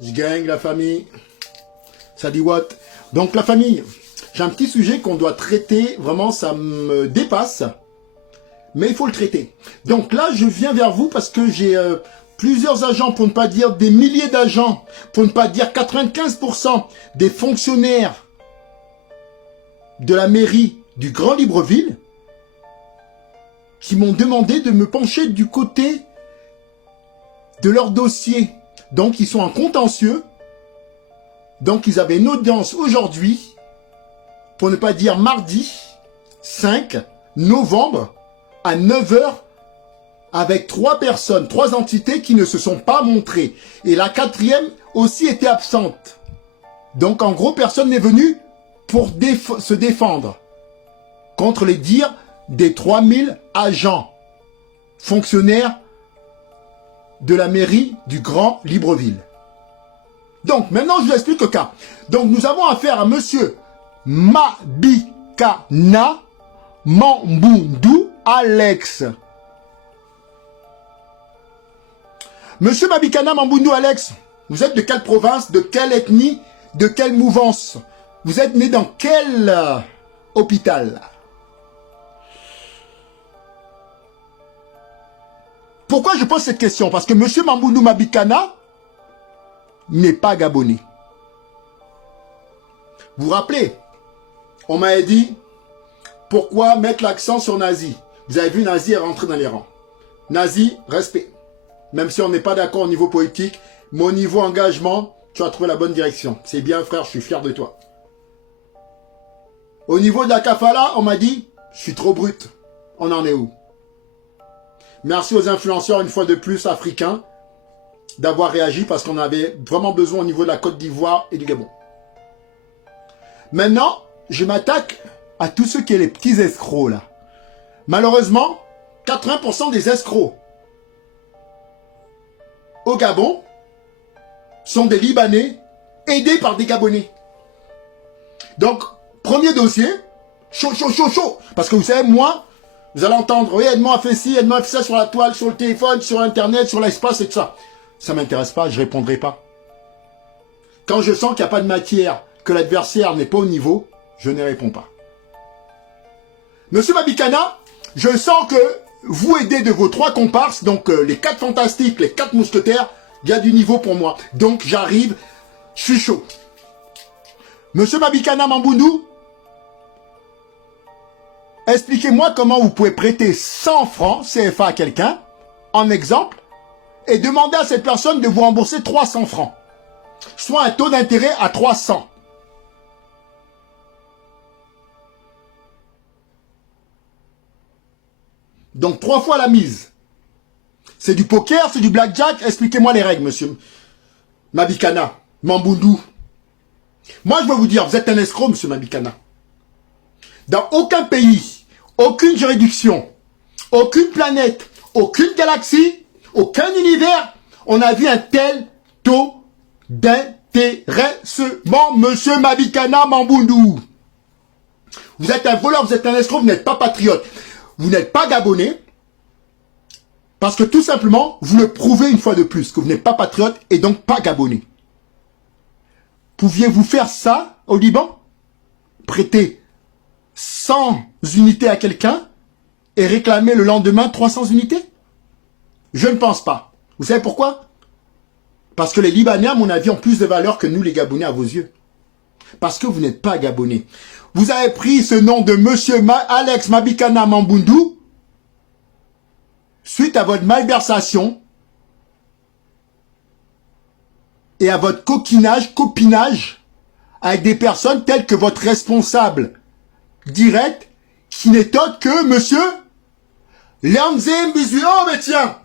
Je gagne la famille. Ça dit what? Donc la famille, j'ai un petit sujet qu'on doit traiter. Vraiment, ça me dépasse. Mais il faut le traiter. Donc là, je viens vers vous parce que j'ai plusieurs agents, pour ne pas dire des milliers d'agents, pour ne pas dire 95% des fonctionnaires de la mairie du Grand Libreville qui m'ont demandé de me pencher du côté de leur dossier. Donc, ils sont en contentieux. Donc, ils avaient une audience aujourd'hui, pour ne pas dire mardi 5 novembre, à 9 h, avec 3 personnes, 3 entités qui ne se sont pas montrées. Et la 4e aussi était absente. Donc, en gros, personne n'est venu pour se défendre contre les dires des 3000 agents, fonctionnaires de la mairie du Grand Libreville. Donc, maintenant, je vous explique le cas. Donc, nous avons affaire à monsieur Mabikana Mambundu Alex. Monsieur Mabikana Mambundu Alex, vous êtes de quelle province, de quelle ethnie, de quelle mouvance? Vous êtes né dans quel hôpital? Pourquoi je pose cette question? Parce que monsieur Mambundu Mabikana n'est pas gabonais. Vous vous rappelez, on m'avait dit, pourquoi mettre l'accent sur Nazi? Vous avez vu, Nazi est rentré dans les rangs. Nazi, respect. Même si on n'est pas d'accord au niveau politique, mais au niveau engagement, tu as trouvé la bonne direction. C'est bien, frère, je suis fier de toi. Au niveau de la kafala, on m'a dit, je suis trop brut. On en est où? Merci aux influenceurs, une fois de plus, africains, d'avoir réagi parce qu'on avait vraiment besoin au niveau de la Côte d'Ivoire et du Gabon. Maintenant, je m'attaque à tous ceux qui sont les petits escrocs là. Malheureusement, 80% des escrocs au Gabon sont des Libanais aidés par des Gabonais. Donc, premier dossier, chaud, chaud, chaud, chaud. Parce que vous savez, moi, vous allez entendre, oui, Edmond a fait ci, Edmond a fait ça sur la toile, sur le téléphone, sur Internet, sur l'espace et tout ça. Ça ne m'intéresse pas, je ne répondrai pas. Quand je sens qu'il n'y a pas de matière, que l'adversaire n'est pas au niveau, je ne réponds pas. Monsieur Mabikana, je sens que vous aidez de vos 3 comparses, donc les 4 fantastiques, les 4 mousquetaires, il y a du niveau pour moi. Donc j'arrive, je suis chaud. Monsieur Mabikana Mambundu, expliquez-moi comment vous pouvez prêter 100 francs CFA à quelqu'un, en exemple, et demander à cette personne de vous rembourser 300 francs. Soit un taux d'intérêt à 300. Donc 3 fois la mise. C'est du poker, c'est du blackjack. Expliquez-moi les règles, monsieur Mabikana Mambundu. Moi, je vais vous dire, vous êtes un escroc, monsieur Mabikana. Dans aucun pays, aucune juridiction, aucune planète, aucune galaxie, aucun univers, on a vu un tel taux d'intéressement, monsieur Mabikana Mambundu. Vous êtes un voleur, vous êtes un escroc, vous n'êtes pas patriote. Vous n'êtes pas gabonais, parce que tout simplement, vous le prouvez une fois de plus, que vous n'êtes pas patriote et donc pas gabonais. Pouviez-vous faire ça au Liban? Prêter 100 unités à quelqu'un et réclamer le lendemain 300 unités? Je ne pense pas. Vous savez pourquoi? Parce que les Libanais, à mon avis, ont plus de valeur que nous, les Gabonais, à vos yeux. Parce que vous n'êtes pas Gabonais. Vous avez pris ce nom de monsieur Alex Mabikana Mambundu suite à votre malversation et à votre copinage avec des personnes telles que votre responsable direct, qui n'est autre que monsieur Léandze Mezui. Oh, mais tiens,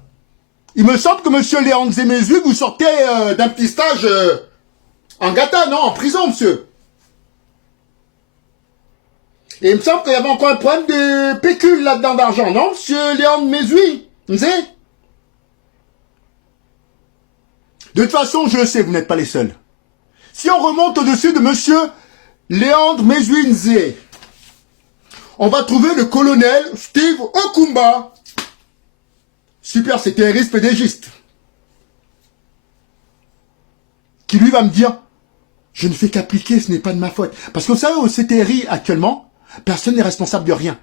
il me semble que monsieur Léandze Mezui, vous sortez d'un petit stage en gata, non, en prison, monsieur. Et il me semble qu'il y avait encore un problème de pécule là-dedans d'argent, non, monsieur Léandze Mezui? Vous savez? De toute façon, je le sais, vous n'êtes pas les seuls. Si on remonte au-dessus de monsieur Léandre Mezui, on va trouver le colonel Steve Okumba. Super, c'était un risque pédégiste. qui lui va me dire, je ne fais qu'appliquer, ce n'est pas de ma faute. Parce que vous savez, au CTRI, actuellement, personne n'est responsable de rien.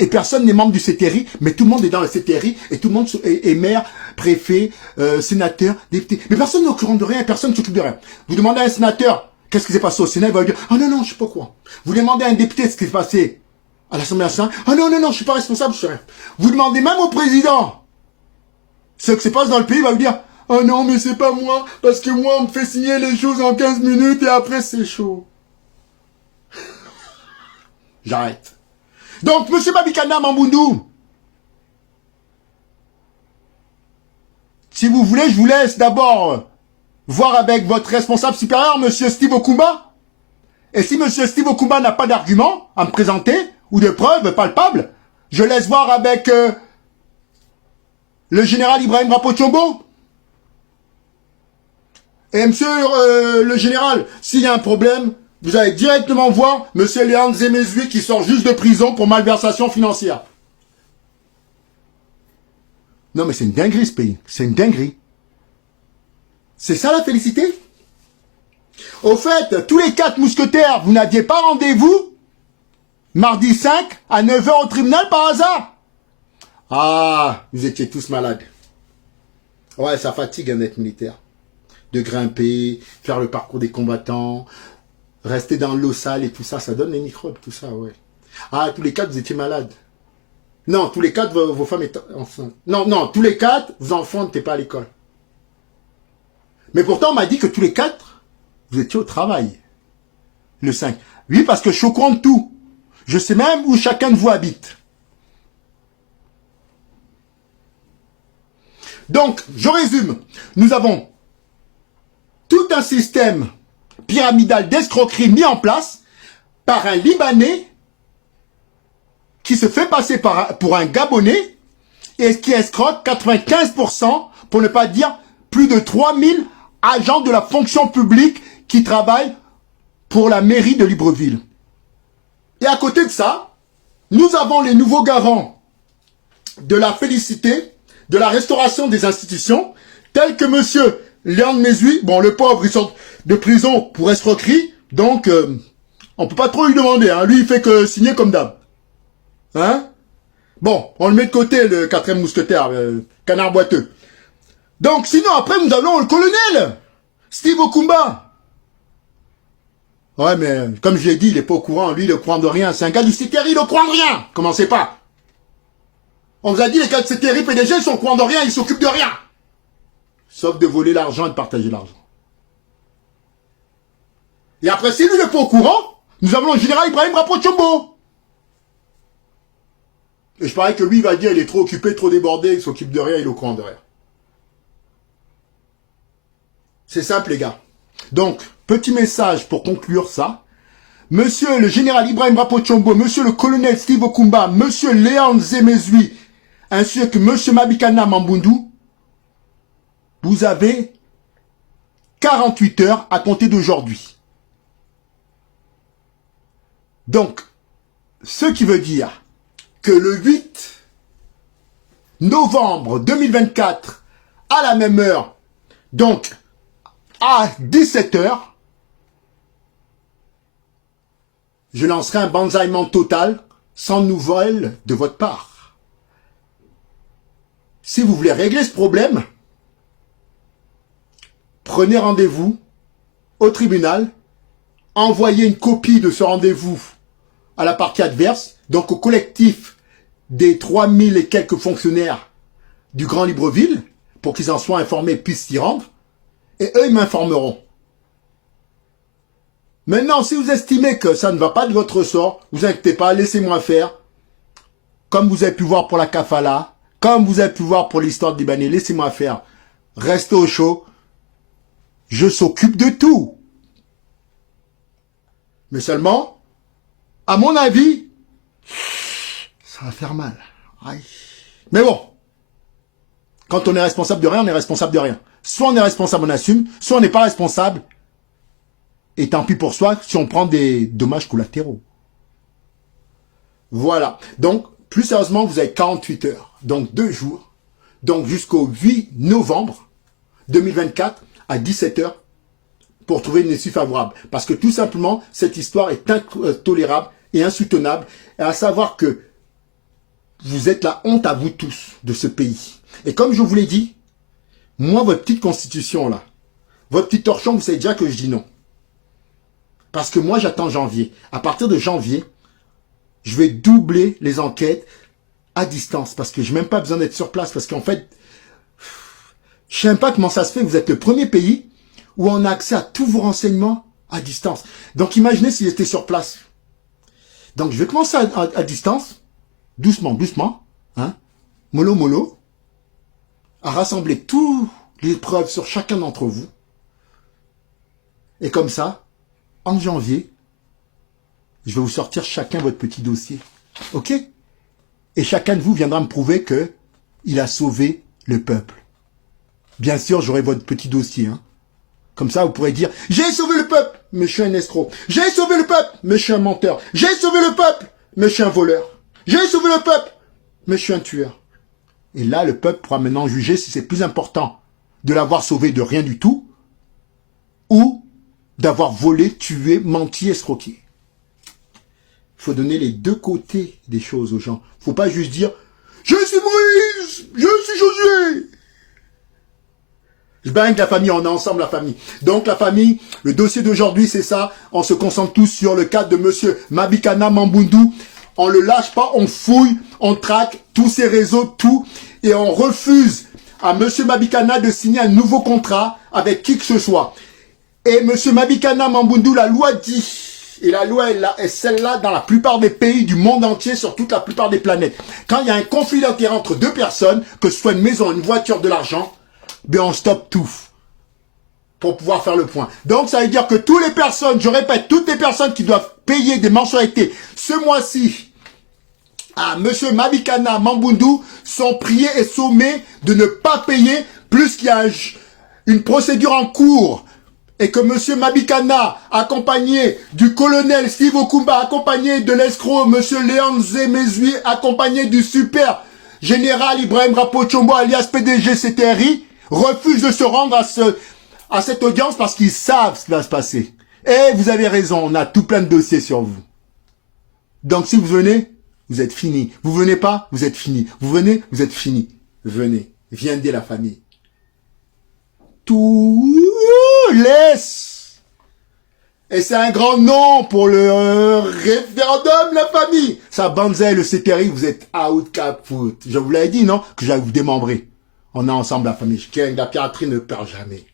Et personne n'est membre du CTRI, mais tout le monde est dans le CTRI, et tout le monde est maire, préfet, sénateur, député. Mais personne n'est au courant de rien, personne ne s'occupe de rien. Vous demandez à un sénateur, qu'est-ce qui s'est passé au Sénat, il va vous dire, ah non, non, je sais pas quoi. Vous demandez à un député ce qui s'est passé à l'Assemblée nationale, ah non, non, non, je suis pas responsable, je sais rien. Vous demandez même au président ce qui se passe dans le pays, il va vous dire, oh non, mais c'est pas moi, parce que moi, on me fait signer les choses en 15 minutes et après, c'est chaud. J'arrête. Donc, monsieur Mabikana Mamboundou, si vous voulez, je vous laisse d'abord voir avec votre responsable supérieur, monsieur Steve Okumba. Et si monsieur Steve Okumba n'a pas d'argument à me présenter, ou de preuves palpables, je laisse voir avec le général Ibrahim Rapochombo. Et monsieur le général, s'il y a un problème, vous allez directement voir monsieur Léandre Zemezui qui sort juste de prison pour malversation financière. Non mais c'est une dinguerie ce pays, c'est une dinguerie. C'est ça la félicité? Au fait, tous les 4 mousquetaires, vous n'aviez pas rendez-vous mardi 5 à 9 h au tribunal par hasard? Ah, vous étiez tous malades. Ouais, ça fatigue d'être militaire. De grimper, faire le parcours des combattants, rester dans l'eau sale et tout ça, ça donne les microbes, tout ça, ouais. Ah, tous les 4, vous étiez malades. Non, tous les 4, vos femmes étaient enceintes. Non, non, tous les 4, vos enfants n'étaient pas à l'école. Mais pourtant, on m'a dit que tous les 4, vous étiez au travail. Le 5. Oui, parce que je suis au courant de tout. Je sais même où chacun de vous habite. Donc, je résume. Nous avons tout un système pyramidal d'escroquerie mis en place par un Libanais qui se fait passer pour un Gabonais et qui escroque 95%, pour ne pas dire plus de 3000 agents de la fonction publique qui travaillent pour la mairie de Libreville. Et à côté de ça, nous avons les nouveaux garants de la félicité, de la restauration des institutions, tels que monsieur Léandre Zemezui. Bon, le pauvre, il sort de prison pour escroquerie, donc on peut pas trop lui demander. Hein. Lui, il fait que signer comme d'hab. Hein? Bon, on le met de côté, le 4e mousquetaire, canard boiteux. Donc, sinon, après, nous avons le colonel, Steve Okumba. Ouais, mais comme je l'ai dit, il est pas au courant. Lui, il est au courant de rien. C'est un gars du CTRI, il est au courant de rien. Commencez pas. On vous a dit, les gars de CTRI, PDG, ils sont au courant de rien, ils s'occupent de rien. Sauf de voler l'argent et de partager l'argent. Et après, si lui n'est pas au courant, nous avons le général Ibrahim Rapochombo. Et je parie que lui, il va dire, il est trop occupé, trop débordé, il s'occupe de rien, il est au courant de rien. C'est simple, les gars. Donc, petit message pour conclure ça. Monsieur le général Ibrahim Rapochombo, monsieur le colonel Steve Okumba, monsieur Léandre Zemezui, ainsi que monsieur Mabikana Mamboundou, vous avez 48 heures à compter d'aujourd'hui. Donc, ce qui veut dire que le 8 novembre 2024, à la même heure, donc à 17 h, je lancerai un banzaïment total sans nouvelles de votre part. Si vous voulez régler ce problème, prenez rendez-vous au tribunal, envoyez une copie de ce rendez-vous à la partie adverse, donc au collectif des 3000 et quelques fonctionnaires du Grand Libreville, pour qu'ils en soient informés et puissent s'y rendre, et eux, ils m'informeront. Maintenant, si vous estimez que ça ne va pas de votre ressort, vous inquiétez pas, laissez-moi faire. Comme vous avez pu voir pour la kafala, comme vous avez pu voir pour l'histoire de Libanais, laissez-moi faire. Restez au chaud. Je s'occupe de tout. Mais seulement, à mon avis, ça va faire mal. Aïe. Mais bon, quand on est responsable de rien, on est responsable de rien. Soit on est responsable, on assume, soit on n'est pas responsable. Et tant pis pour soi si on prend des dommages collatéraux. Voilà. Donc, plus sérieusement, vous avez 48 heures. Donc, 2 jours. Donc, jusqu'au 8 novembre 2024 à 17 h pour trouver une issue favorable. Parce que tout simplement, cette histoire est intolérable et insoutenable. Et à savoir que vous êtes la honte à vous tous de ce pays. Et comme je vous l'ai dit, moi, votre petite constitution là, votre petit torchon, vous savez déjà que je dis non. Parce que moi, j'attends janvier. À partir de janvier, je vais doubler les enquêtes à distance. Parce que je n'ai même pas besoin d'être sur place. Parce qu'en fait, je ne sais même pas comment ça se fait. Vous êtes le premier pays où on a accès à tous vos renseignements à distance. Donc, imaginez s'il était sur place. Donc, je vais commencer à distance, doucement, doucement, hein, mollo, mollo, à rassembler toutes les preuves sur chacun d'entre vous. Et comme ça, en janvier, je vais vous sortir chacun votre petit dossier. OK? Et chacun de vous viendra me prouver que il a sauvé le peuple. Bien sûr, j'aurai votre petit dossier. Hein. Comme ça, vous pourrez dire, j'ai sauvé le peuple, mais je suis un escroc. J'ai sauvé le peuple, mais je suis un menteur. J'ai sauvé le peuple, mais je suis un voleur. J'ai sauvé le peuple, mais je suis un tueur. Et là, le peuple pourra maintenant juger si c'est plus important de l'avoir sauvé de rien du tout ou d'avoir volé, tué, menti, escroqué. Il faut donner les deux côtés des choses aux gens. Il ne faut pas juste dire « Je suis Moïse, je suis Josué ». Je baigne la famille, on est ensemble la famille. Donc la famille, le dossier d'aujourd'hui c'est ça. On se concentre tous sur le cas de monsieur Mabikana Mambundu. On le lâche pas, on fouille, on traque tous ses réseaux, tout. Et on refuse à monsieur Mabikana de signer un nouveau contrat avec qui que ce soit. Et monsieur Mabikana Mambundu, la loi dit, et la loi est celle-là dans la plupart des pays du monde entier, sur toute la plupart des planètes. Quand il y a un conflit d'intérêt entre deux personnes, que ce soit une maison, une voiture, de l'argent, ben on stoppe tout pour pouvoir faire le point. Donc ça veut dire que toutes les personnes, je répète, toutes les personnes qui doivent payer des mensualités ce mois-ci à monsieur Mabikana Mambundu sont priés et sommés de ne pas payer, plus qu'il y a une procédure en cours et que monsieur Mabikana, accompagné du colonel Steve Okumba, accompagné de l'escroc monsieur Léon Zemezui, accompagné du super général Ibrahim Rapochombo alias PDG CTRI, refuse de se rendre à cette audience parce qu'ils savent ce qui va se passer. Et vous avez raison, on a tout plein de dossiers sur vous. Donc si vous venez, vous êtes fini. Vous venez pas, vous êtes fini. Vous venez, vous êtes fini. Venez, viendez la famille. Tout laisse. Et c'est un grand nom pour le référendum, la famille. Ça, Banzai, le CTRI, vous êtes out caput. Je vous l'avais dit, non? Que j'allais vous démembrer. On est ensemble, la famille. La piraterie ne perd jamais.